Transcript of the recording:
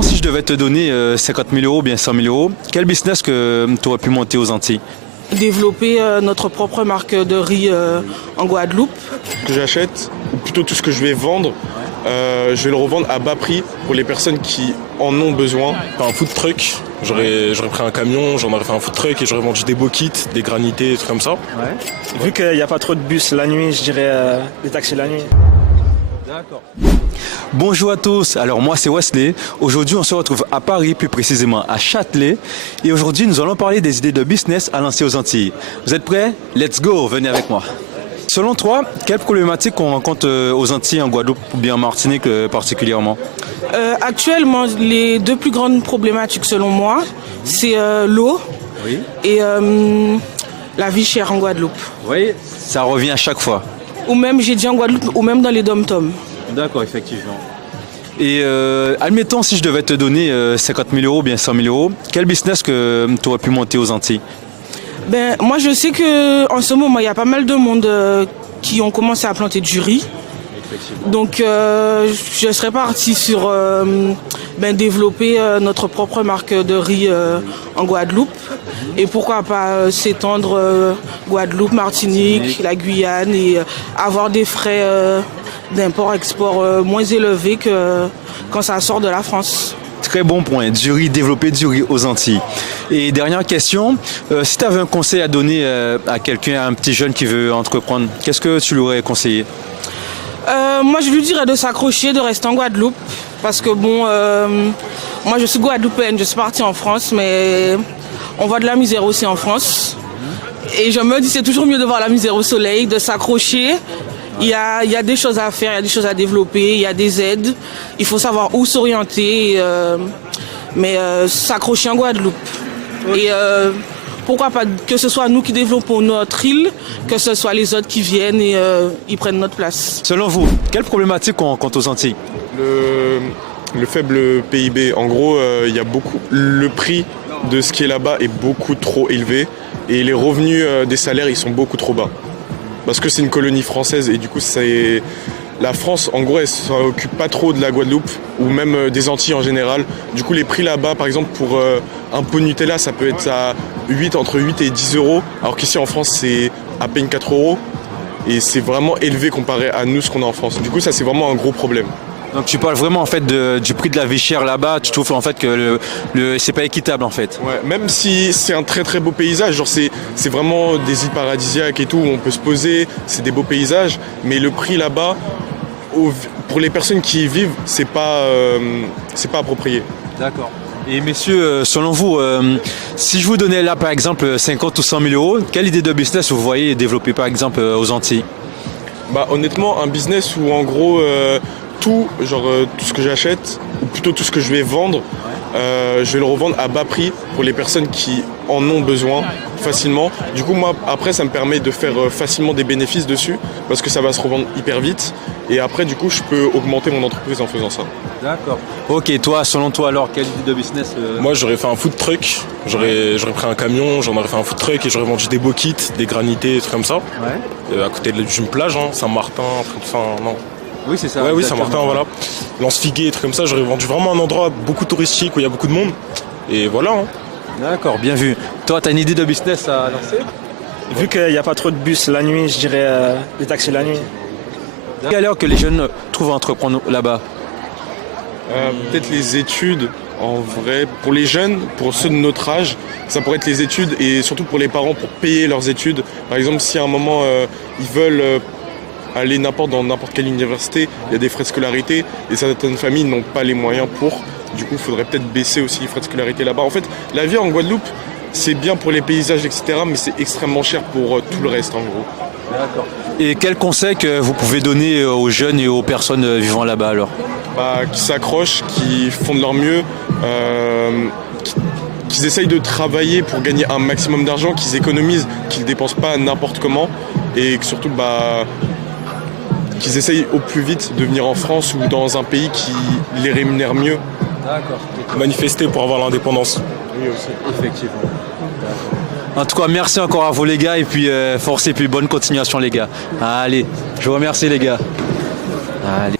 Si je devais te donner 50 000 euros ou bien 100 000 euros, quel business que tu aurais pu monter aux Antilles? Développer notre propre marque de riz en Guadeloupe. Ce que j'achète, ou plutôt tout ce que je vais vendre, je vais le revendre à bas prix pour les personnes qui en ont besoin. Un food truck, j'aurais pris un camion, j'en aurais fait un food truck et j'aurais vendu des bokits, des granités, des trucs comme ça. Ouais. Vu qu'il n'y a pas trop de bus la nuit, je dirais des taxis la nuit. D'accord. Bonjour à tous, alors moi c'est Wesley. Aujourd'hui on se retrouve à Paris, plus précisément à Châtelet. Et aujourd'hui nous allons parler des idées de business à lancer aux Antilles. Vous êtes prêts? Let's go, venez avec moi. Selon toi, quelles problématiques on rencontre aux Antilles, en Guadeloupe ou bien en Martinique particulièrement? Actuellement, les deux plus grandes problématiques selon moi, c'est l'eau et la vie chère en Guadeloupe. Oui, ça revient à chaque fois. Ou même, j'ai dit en Guadeloupe, ou même dans les dom-toms. D'accord, effectivement. Et admettons si je devais te donner 50 000 euros ou bien 100 000 euros, quel business que tu aurais pu monter aux Antilles? Ben, moi je sais qu'en ce moment, il y a pas mal de monde qui ont commencé à planter du riz. Donc je serais parti sur développer notre propre marque de riz en Guadeloupe. Et pourquoi pas s'étendre Guadeloupe, Martinique, la Guyane et avoir des frais d'import-export moins élevés que quand ça sort de la France. Très bon point, du riz, développer du riz aux Antilles. Et dernière question, si tu avais un conseil à donner à quelqu'un, à un petit jeune qui veut entreprendre, qu'est-ce que tu lui aurais conseillé? Moi je lui dirais de s'accrocher, de rester en Guadeloupe. Parce que bon, moi je suis guadeloupéenne, je suis partie en France, mais on voit de la misère aussi en France. Et je me dis c'est toujours mieux de voir la misère au soleil, de s'accrocher. Il y a des choses à faire, il y a des choses à développer, il y a des aides. Il faut savoir où s'orienter, mais s'accrocher en Guadeloupe. Et pourquoi pas que ce soit nous qui développons notre île, que ce soit les autres qui viennent et ils prennent notre place. Selon vous, quelle problématique on rencontre aux Antilles? Le faible PIB, en gros, il y a beaucoup. Le prix de ce qui est là-bas est beaucoup trop élevé et les revenus des salaires ils sont beaucoup trop bas. Parce que c'est une colonie française et du coup la France en gros elle ne s'occupe pas trop de la Guadeloupe ou même des Antilles en général. Du coup les prix là-bas par exemple pour un pot de Nutella ça peut être à entre 8 et 10 euros alors qu'ici en France c'est à peine 4 euros et c'est vraiment élevé comparé à nous ce qu'on a en France. Du coup ça c'est vraiment un gros problème. Donc tu parles vraiment en fait du prix de la vie chère là-bas, tu trouves en fait que c'est pas équitable en fait. Ouais, même si c'est un très très beau paysage, genre c'est vraiment des îles paradisiaques et tout où on peut se poser, c'est des beaux paysages, mais le prix là-bas pour les personnes qui y vivent, c'est pas approprié. D'accord. Et messieurs, selon vous, si je vous donnais là par exemple 50 ou 100 000 euros, quelle idée de business vous voyez développer par exemple aux Antilles? Bah honnêtement un business où en gros tout ce que j'achète, ou plutôt tout ce que je vais vendre, je vais le revendre à bas prix pour les personnes qui en ont besoin facilement. Du coup, moi, après, ça me permet de faire facilement des bénéfices dessus parce que ça va se revendre hyper vite. Et après, du coup, je peux augmenter mon entreprise en faisant ça. D'accord. Ok, toi, selon toi, alors, quelle idée de business Moi, j'aurais fait un food truck, j'aurais pris un camion, j'en aurais fait un food truck et j'aurais vendu des bokits, des granités, des trucs comme ça. Ouais. À côté d'une plage, Saint-Martin, non. Oui, c'est ça. Oui, Saint-Martin, voilà. Lance-Figuier, des trucs comme ça. J'aurais vendu vraiment un endroit beaucoup touristique où il y a beaucoup de monde. Et voilà. D'accord, bien vu. Toi, tu as une idée de business à lancer? Vu qu'il n'y a pas trop de bus la nuit, je dirais des taxis la nuit. Quelle heure que les jeunes trouvent à entreprendre là-bas? Peut-être les études, en vrai. Pour les jeunes, pour ceux de notre âge, ça pourrait être les études et surtout pour les parents pour payer leurs études. Par exemple, si à un moment, ils veulent aller dans n'importe quelle université, il y a des frais de scolarité et certaines familles n'ont pas les moyens pour. Du coup, il faudrait peut-être baisser aussi les frais de scolarité là-bas. En fait, la vie en Guadeloupe, c'est bien pour les paysages, etc., mais c'est extrêmement cher pour tout le reste, en gros. D'accord. Et quel conseil que vous pouvez donner aux jeunes et aux personnes vivant là-bas alors? Qui s'accrochent, qui font de leur mieux, qu'ils essayent de travailler pour gagner un maximum d'argent, qu'ils économisent, qu'ils ne dépensent pas n'importe comment et que surtout qu'ils essayent au plus vite de venir en France ou dans un pays qui les rémunère mieux. D'accord. Manifester pour avoir l'indépendance. Oui, aussi. Effectivement. En tout cas, merci encore à vous les gars et puis force et puis bonne continuation les gars. Allez, je vous remercie les gars. Allez.